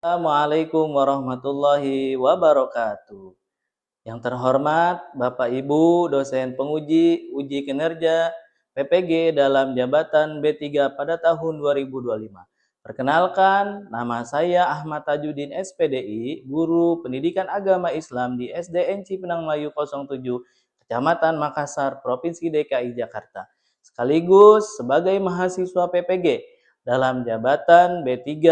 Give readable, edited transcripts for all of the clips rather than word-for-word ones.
Assalamualaikum warahmatullahi wabarakatuh. Yang terhormat Bapak Ibu dosen penguji uji kinerja PPG dalam jabatan B3 pada tahun 2025. Perkenalkan, nama saya Ahmad Tajudin SPDI, Guru Pendidikan Agama Islam di SDN Cipinang Melayu 07, Kecamatan Makassar, Provinsi DKI Jakarta. Sekaligus sebagai mahasiswa PPG dalam jabatan B3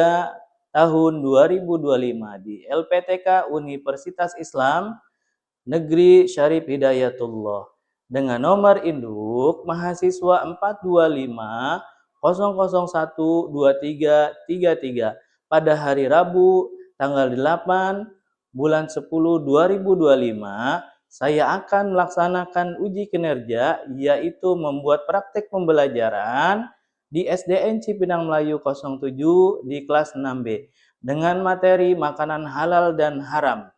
tahun 2025 di LPTK Universitas Islam Negeri Syarif Hidayatullah dengan nomor induk mahasiswa 425 001 2333 pada hari Rabu tanggal 8 bulan 10 2025. Saya akan melaksanakan uji kinerja, yaitu membuat praktek pembelajaran di SDN Cipinang Melayu 07 di kelas 6B dengan materi makanan halal dan haram.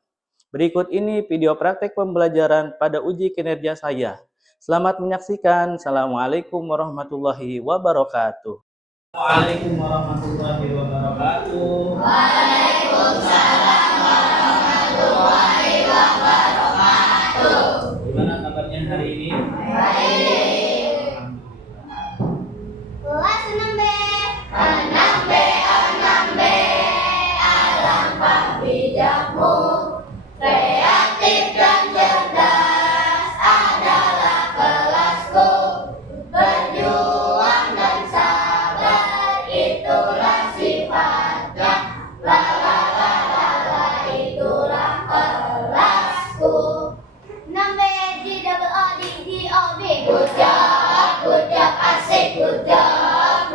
Berikut ini video praktek pembelajaran pada uji kinerja saya. Selamat menyaksikan. Assalamualaikum warahmatullahi wabarakatuh. Waalaikumsalam warahmatullahi wabarakatuh. Waalaikumsalam warahmatullahi wabarakatuh. Gimana kabarnya hari ini? Baik. Kelas 6B. 6B, 6B. Alangkah bijakmu, kreatif dan cerdas adalah kelasku. Berjuang dan sabar, itulah sifatnya. La la la la la, itulah kelasku. 6B, G double O D G O B. Good job, asik. Good job,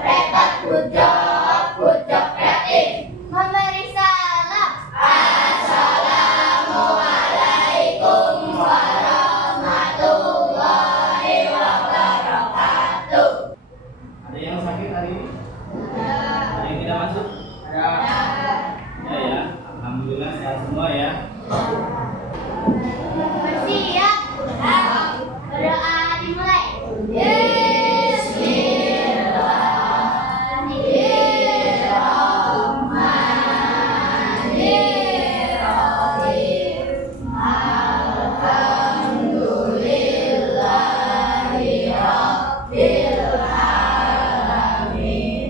hebat. Good job, kreatif. Memberi salam. Assalamualaikum warahmatullahi wabarakatuh. Ada yang sakit hari ini? Ada. Ada yang tidak masuk? Ada. Ya. Alhamdulillah sehat semua ya. Bersiap. Berdoa dimulai. Bismillahirrahmanirrahim. Alhamdulillahirabbil alamin.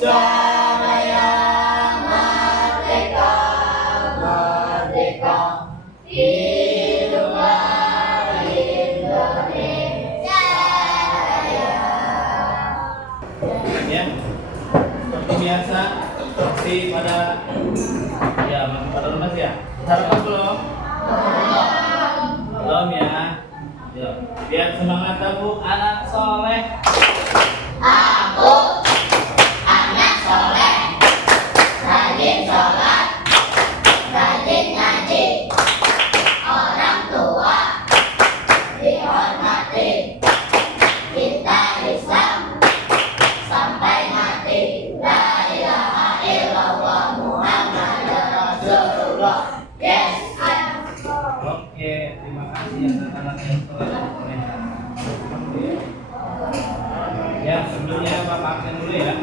Indonesia Raya merdeka, merdeka. Hiduplah Indonesia Raya. Ya, seperti biasa, seperti pada rumah ya. Sarapan belum? Belum ya. Yuk, biar semangat tabuk anak soleh. Aku anak soleh, rajin sholat, rajin ngaji, orang tua dihormati, cinta Islam sampai mati. La ilaha illallah Muhammadur Rasulullah. Yes. Oke, terima kasih anak-anak yang telah menonton. Ya, sebelumnya Bapak absen dulu ya.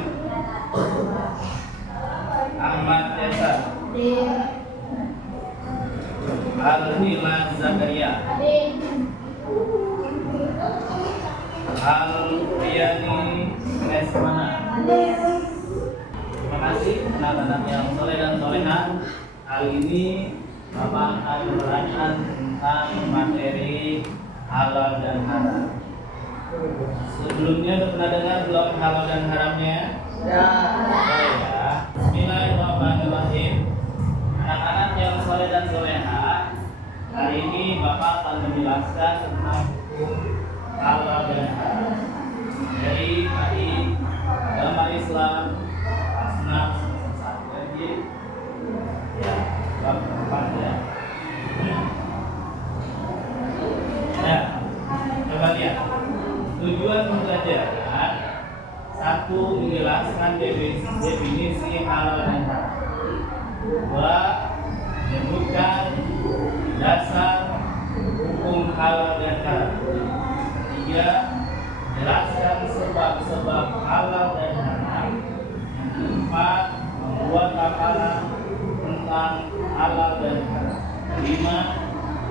Ahmad Yasa, Al-Hilal Zakaria, Al-Riyani Lesmana. Terima kasih anak-anak yang soleh dan soleha. Kali ini Bapak akan menerangkan tentang materi halal dan haram. Sebelumnya udah pernah dengar belum halal dan haramnya? Ya. Bismillahirrahmanirrahim. Anak-anak yang soleh dan soleha, hari ini Bapak akan menjelaskan tentang hukum halal dan haram. Jadi tadi agama Islam asnaf satu lagi. Ya, bab 4 ya. Nah, coba lihat. Tujuan pembelajaran: satu, menjelaskan definisi halal dan haram. Dua, menyebutkan dasar hukum halal dan haram. Tiga, menjelaskan sebab-sebab halal dan haram. Empat, membuat paparan tentang halal dan haram. Lima,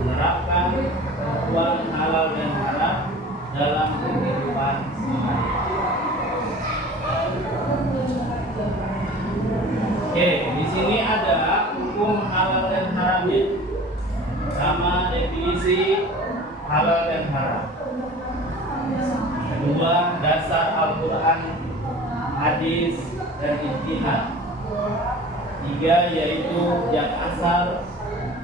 menerapkan ketentuan halal dan haram dalam kehidupan sehari-hari. Oke, di sini ada hukum halal dan haramnya, sama definisi halal dan haram. Kedua, dasar Al-Quran, hadis, dan ijtihad. Tiga, yaitu yang asal,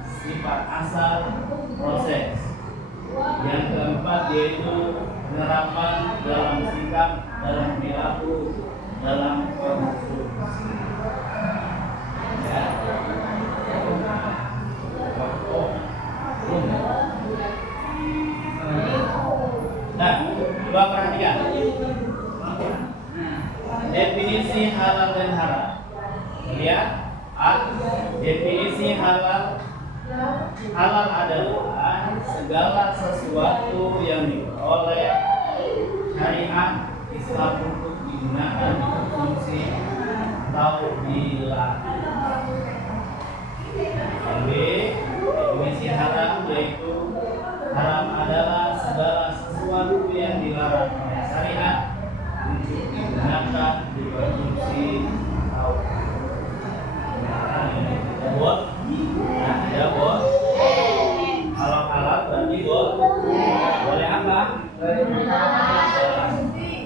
sifat asal, proses. Yang keempat yaitu penerapan dalam sikap, dalam perilaku, dalam konsumsi. Ya. Nah, coba perhatikan definisi halal dan haram. Lihat, definisi halal. Halal adalah segala sesuatu yang diperoleh syariat Islam untuk digunakan, dikonsumsi atau dilarang. Jadi, definisi haram yaitu haram adalah segala sesuatu yang dilarang oleh syariat untuk digunakan, dikonsumsi atau dilarang. Ya, bos. Kalau halal berarti boleh apa?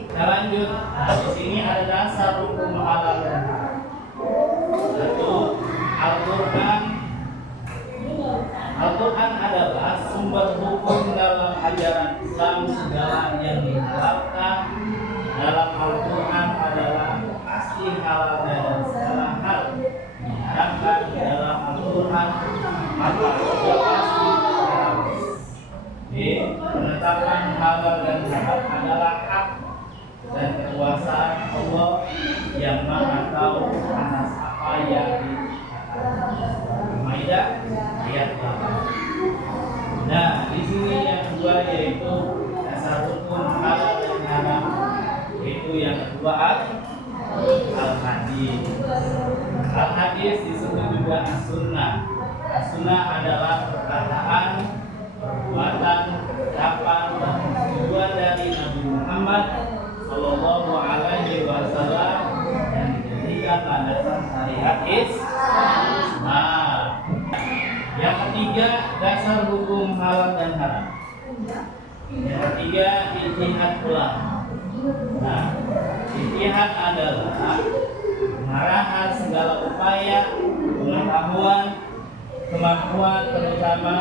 Kita lanjut. Nah, di sini ada dasar hukum halal dan haram. Satu, Al-Quran. Al-Quran adalah sumber hukum dalam ajaran Islam. Segala yang diharapkan dalam Al-Quran adalah pasti halal, dan segala hal diharapkan dalam Al-Quran maka sudah pasti haram. Penetapan halal dan haram adalah hak dan kekuasaan Allah yang Maha Tahu atas apa yang dikatakan. Maidah ayat 8. Nah, di sini yang kedua yaitu dasar hukum halal dan haram, yaitu yang kedua al-hadis. Al-hadis disebut juga as-sunnah. As-sunnah adalah perkataan, perbuatan, ucapan, dan tujuan dari Nabi Muhammad Sallallahu Alaihi Wasallam yang syariat Islam. Yang ketiga, dasar hukum halal dan haram. Yang ketiga, ijtihad ulama. Ijtihad adalah pengarahan segala upaya, pengetahuan, kemampuan, terutama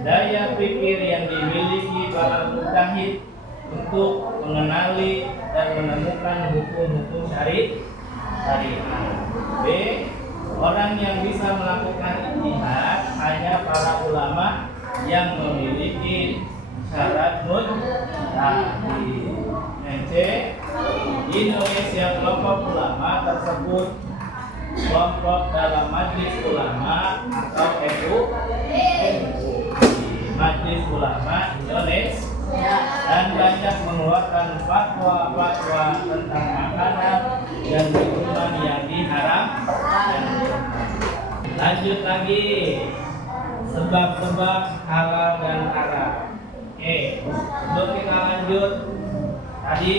daya pikir yang dimiliki para mujtahid untuk mengenali dan menemukan hukum-hukum syariat. B. Orang yang bisa melakukan ijtihad hanya para ulama yang memiliki syarat mujtahid. C. Di Indonesia kelompok ulama tersebut kelompok dalam Majelis Ulama atau Majelis Ulama Indonesia dan banyak mengeluarkan fatwa-fatwa tentang makanan dan minuman yang diharamkan. Lanjut lagi, sebab-sebab halal dan haram. Sebelum kita lanjut, tadi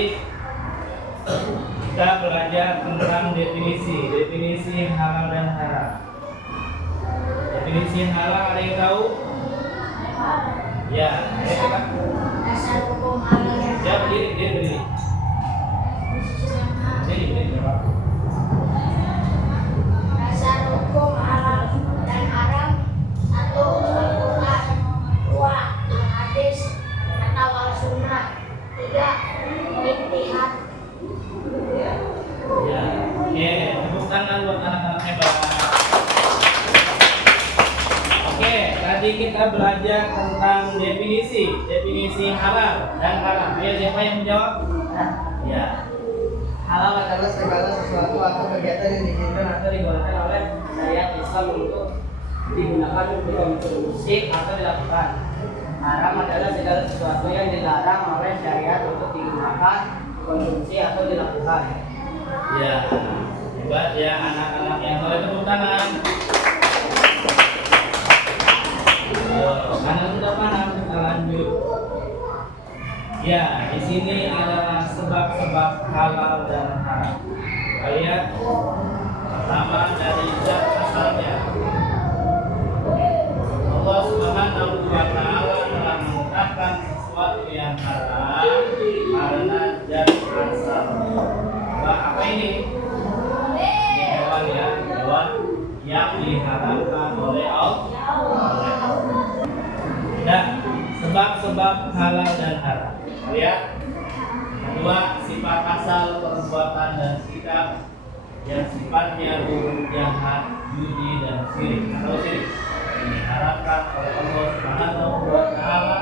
kita belajar tentang definisi halal dan haram. Definisi halal ada yang tahu? Ya, Dasar hukum halal dan ya berdiri. dasar hukum halal dan haram. 1. Al-Quran. 2. Al-Hadis atau Al-Sunnah. 3. Ijtihad. Ya, oke, tepuk tangan buat anak-anak hebat. Oke, tadi kita belajar tentang definisi halal dan haram. Ayo, siapa yang menjawab? Ya. Halal adalah segala sesuatu atau kegiatan yang diizinkan atau dibolehkan oleh syariat Islam untuk digunakan untuk konsumsi atau dilakukan. Haram adalah segala sesuatu yang dilarang oleh syariat untuk digunakan, konsumsi atau dilakukan. Ya, hebat ya anak-anak yang soleh, tepuk tangan. Karena sudah paham, kita lanjut. Ya, di sini adalah sebab-sebab halal dan haram. Kita lihat pertama dari zat asalnya. Allah Subhanahu wa Ta'ala telah menetapkan sesuatu yang haram karena zat asal. Apa ini? Hewan ya, hewan yang diharamkan oleh Allah. Nah, sebab-sebab halal dan haram. Lihat, kedua, sifat asal perbuatan dan sikap yang sifatnya buruk, jahat, judi dan syirik atau syirik diharapkan oleh Allah Subhanahu wa Ta'ala.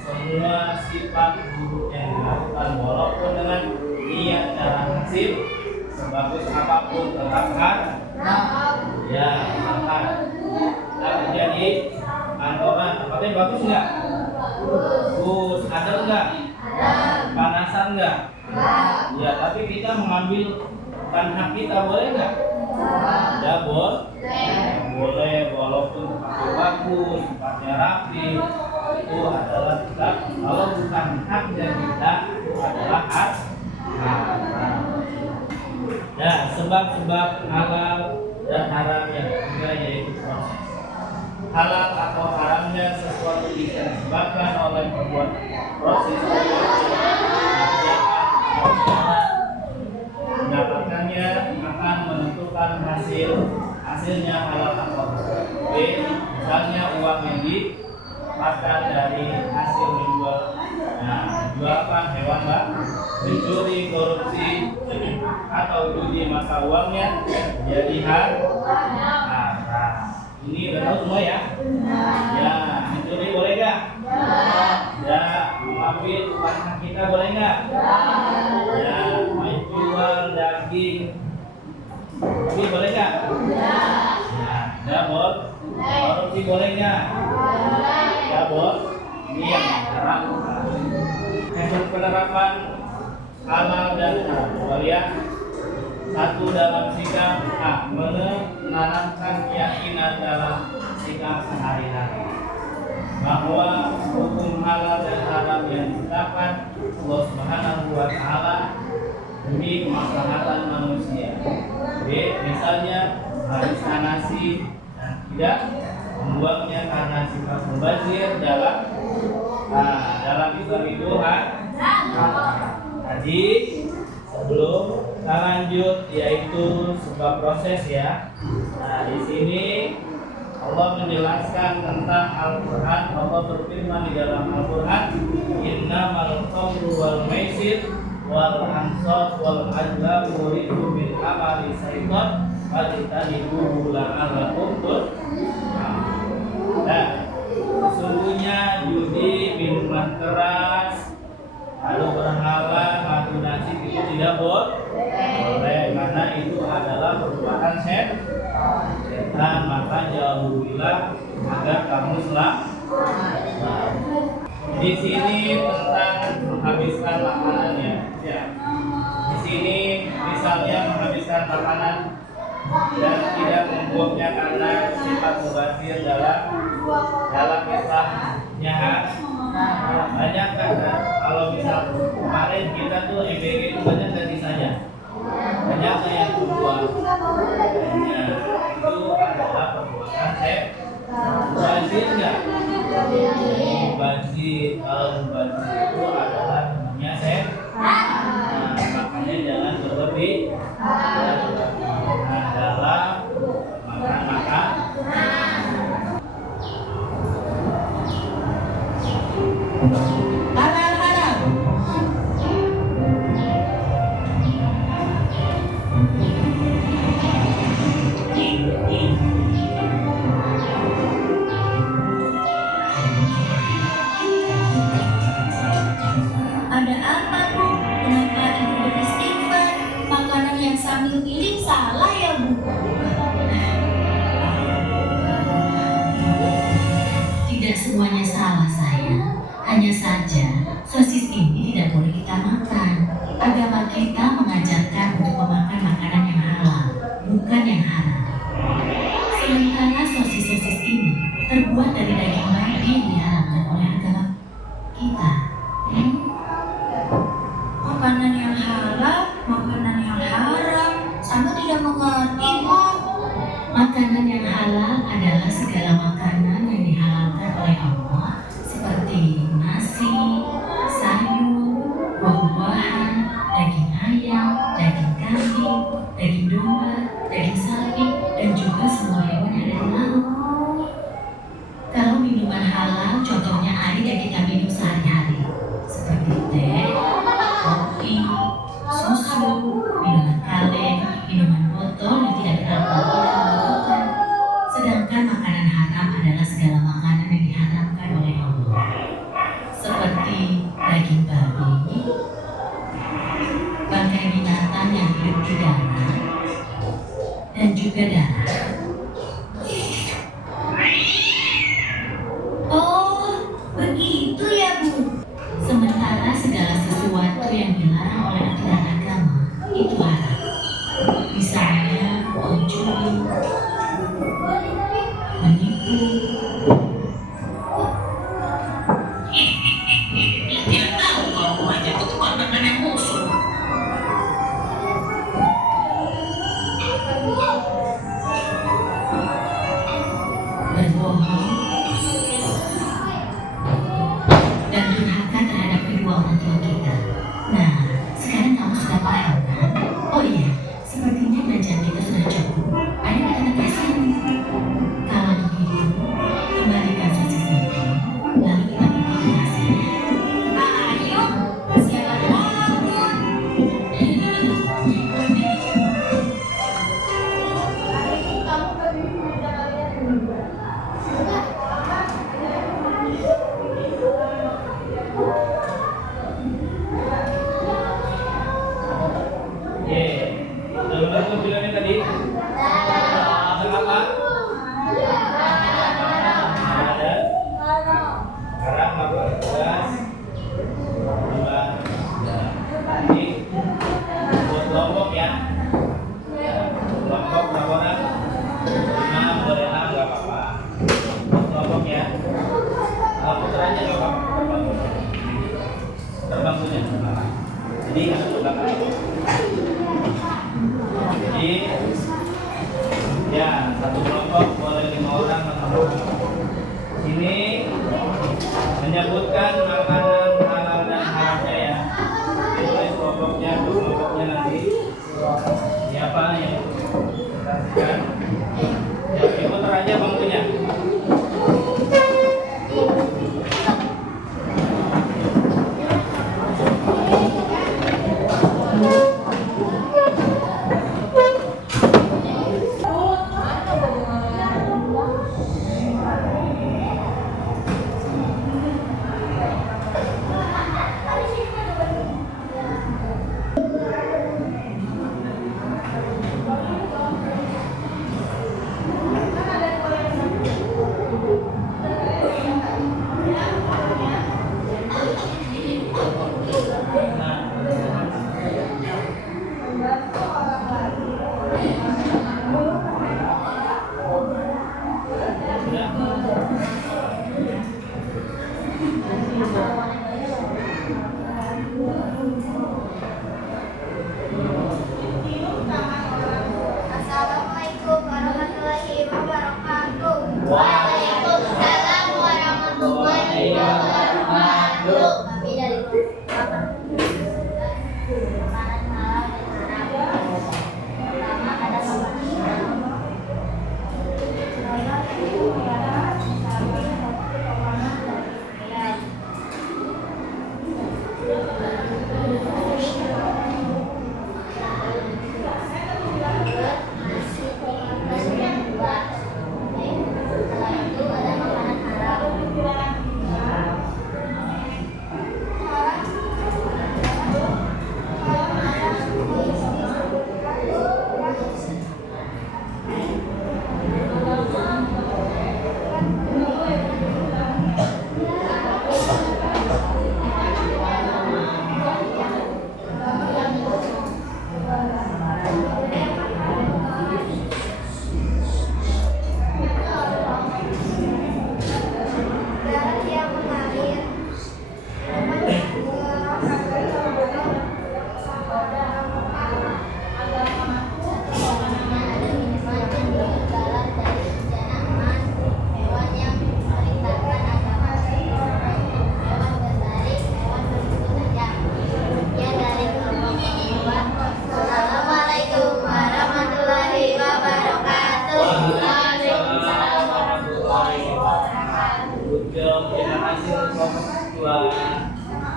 Semua sifat buruk yang dilakukan walaupun dengan niat cara hasil sebagus apapun tetap haram. Ya, makan. Jadi kantoran, tempatnya bagus nggak? Bagus. Ada nggak? Panasan nggak? Ya, tapi kita mengambil bukan hak kita, boleh nggak? Ya, boleh, walaupun tempatnya bagus, tempatnya rapi, itu adalah kita. Kalau bukan haknya kita, itu adalah hak. Nah, sebab-sebab halal dan haram yang ketiga yaitu proses. Halal atau haramnya sesuatu bisa disebabkan oleh perbuatan proses mendapatkannya akan menentukan hasilnya halal atau haram. B. Misalnya uang yang didapatkan dari hasil menjual. Nah, menjual apa? Hewan mbak? Mencuri, korupsi, atau judi, maka uangnya jadi haram. Ini udah tahu semua ya? Ya, mencuri boleh nggak? Ya, mengambil uang kita boleh nggak? Ya, menjual daging ini boleh nggak? Ya, korupsi boleh nggak? Ya, ini yang haram. Untuk penerapan halal dan haram, kalian satu dalam sikap menanamkan keyakinan dalam sikap sehari-hari bahwa hukum halal dan haram yang ditetapkan Allah Subhanahu wa Ta'ala demi kemaslahatan manusia. B. Misal misalnya menghabiskan nasi dan tidak membuangnya karena sifat mubazir dalam Islam itu tadi sebelum kita lanjut yaitu sebuah proses ya. Nah di sini Allah menjelaskan tentang Al-Quran. Allah berfirman di dalam Al-Quran, innamal khamru wal maisir wal ansab wal azlamu rijsun min amali syaitan fajtanibuhu la'allakum turhamun. Dan sesungguhnya judi, minuman keras, lalu berhala, madu nasib itu tidak boleh karena itu adalah perbuatan setan, maka jauhilah agar kamu selamat. Di sini tentang menghabiskan makanan ya. Di sini misalnya menghabiskan makanan dan tidak membuangnya karena sifat mubazir dalam Islamnya. Banyak kan kalau misal kemarin kita tuh MBG itu banyak dari saja. Banyak yang membuang. Itu adalah perbuatan mubazir enggak? Mubazir, kalau mubazir itu adalah namanya makanya jangan berlebih dalam makan. Halal haram. Ada apa, Bu? Kenapa Ibu beristighfar? Makanan yang sambil giling salah ya, Bu? Tidak semuanya salah, sayang. Hanya saja, sosis ini tidak boleh kita makan. Agama kita mengajarkan untuk memakan makanan yang halal, bukan yang haram. Sementara sosis-sosis ini terbuat dari daging babi yang diharamkan oleh agama kita. Makanan yang halal, makanan yang haram, sama tidak mengerti, Bu. Makanan yang halal adalah segala makanan yang dihalalkan oleh Allah, seperti nasi, sayur, buah-buahan, daging ayam, daging kambing, daging domba, daging sapi, dan juga semua hewan yang ada di laut. Kalau minuman halal, contohnya air yang kita minum sehari-hari, seperti teh, kopi, susu, minuman kaleng, minuman botol yang tidak beralkohol dan memabukkan. Sedangkan makanan haram adalah segala makanan yang diharamkan oleh Allah, seperti daging babi, bangkai binatang yang hidup di darat, dan juga darah. Oh, begitu ya, Bu. Sementara segala sesuatu yang dilarang oleh aturan agama itu haram. Misalnya mencuri, menipu. Dia tahu kalau rumahnya itu kondangan yang musuh. Berbohong dan durhaka terhadap kedua orang tua kita. Nah, sekarang kamu sudah paham kan? Oh iya, sepertinya belajar kita sudah cukup. Ayo kita tegasin. Kalau begitu, kembalikan sosis itu, lalu kita pergi ke hasilnya. Ayo, siapa takut? Udah bilangnya tadi? Ada apa? Ada? Haram apa? Gas? Ini buat kelompok ya. Kelompok berapa orang? 5 boleh 6 nggak apa-apa. Buat kelompok ya. Kalau putranya nggak apa-apa. Terbang punya. Jadi nggak terbang. Jadi Siapa yang kasihkan? Ya, diputar aja bangkunya. Assalamualaikum warahmatullahi wabarakatuh. Waalaikumsalam warahmatullahi wabarakatuh. Kami dari makanan halal dan haram. Pertama ada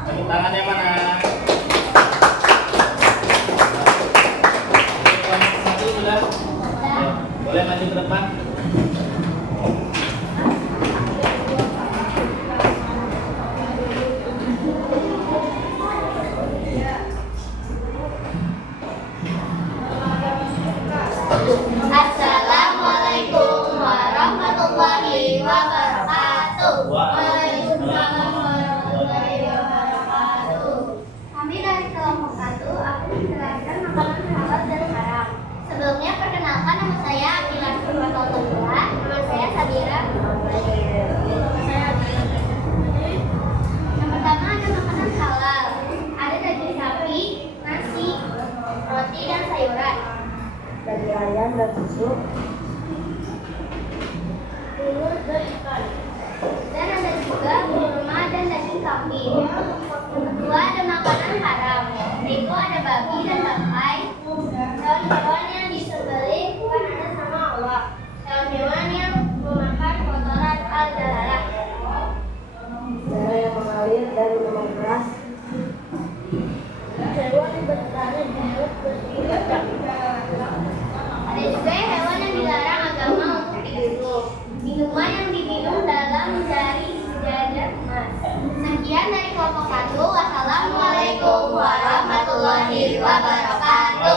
Tepuk tangannya mana? Satu sudah. Boleh maju ke depan. Assalamualaikum warahmatullahi wabarakatuh. Waalaikumsalam warahmatullahi wabarakatuh. Kami dari kelompok 1 akan menjelaskan makanan halal dan haram. Sebelumnya perkenalkan, nama saya Akila Surfatullah. Nama saya Sabira. Yang pertama ada makanan halal. Ada daging sapi, nasi, roti dan sayuran. Daging ayam dan susu, telur dan ikan. Dan ada juga kurma dan daging kambing. Yang kedua ada makanan haram, yaitu ada babi dan bangkai. Hewan-hewan yang disembelih bukan atas nama Allah. Hewan-hewan yang memakan kotoran al-jalalah. Darah yang mengalir dari minuman keras. Hewan yang berdarah di mulut bertindak. Ada juga hewan yang dilarang agama untuk diminum. Minuman yang diminum dalam dari sejajar emas. Sekian dari kelompok 1. Wassalamualaikum warahmatullahi wabarakatuh.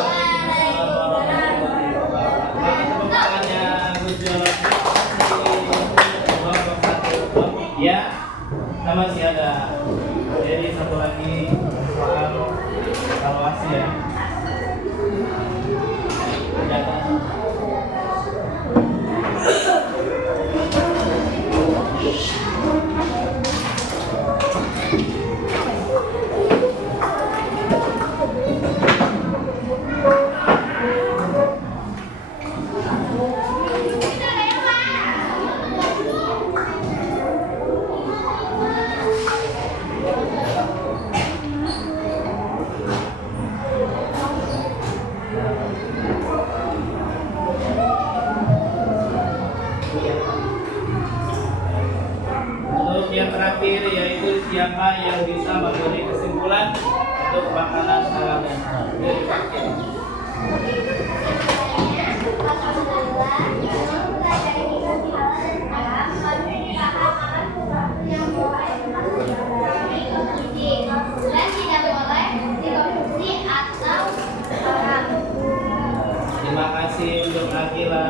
kasih untuk Akila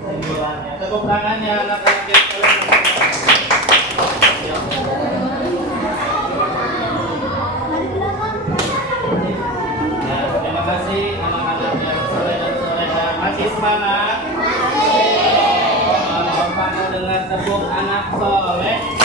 simbolannya. Tepuk tangannya anak-anak. Ya, terima kasih anak-anak yang soleh dan soleha. Masih semangat? Kalau dengan tepuk anak soleh.